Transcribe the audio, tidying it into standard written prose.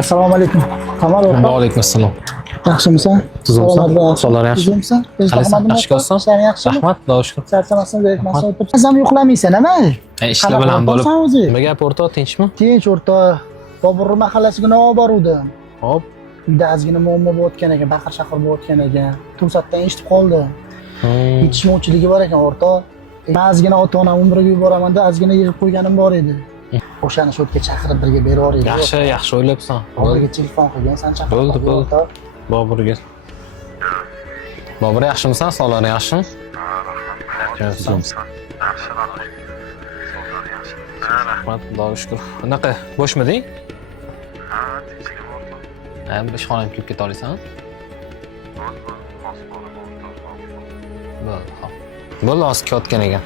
Assalomu alaykum. Qamal o'rtoq. Va alaykum assalom. Yaxshimisan? Tuzumsan? Sog'lom yaxshi. Tuzumsan? Qalaysan? Yaxshi ko'rsan? Ishlaring yaxshimi? Rahmat, xudo shukr. Charchamasan, berikmasin o'tirib. Azam yo'qlamaysan, nima? Ishlar bilan bo'lib. Qanaqa o'zi? Nima gap o'rtoq, tinchmi? Tinch o'rtoq. Bobur mahallasiga olib boruvdim. Hop. Uyda ozgina muammo bo'layotgan ekan, baqir-chaqir bo'layotgan ekan. To'satdan eshitib qoldi. Yetishmovchiligi bor ekan o'rtoq. Ozgina ota-onam umriga yuboraman-da, ozgina yig'ib qo'yganim bor edi. O'shani shu yerga chaqirib birga berib yuboraylik. Yaxshi, yaxshi o'ylabsan. Boburga telefon qilgan, sen chaqirib. Bo'ldi. Boburga. Bobur yaxshimisan? Sog'lom yaxshimi? Rahmat, xudoga shukr. Bunaqa bo'shmiding? Ha, tinchlik bo'ldi. Bir ishxonam kirib keta olasanmi? Bo'ldi. Bo'ldi, hop. Bo'ldi, hozir kelayotgan ekan.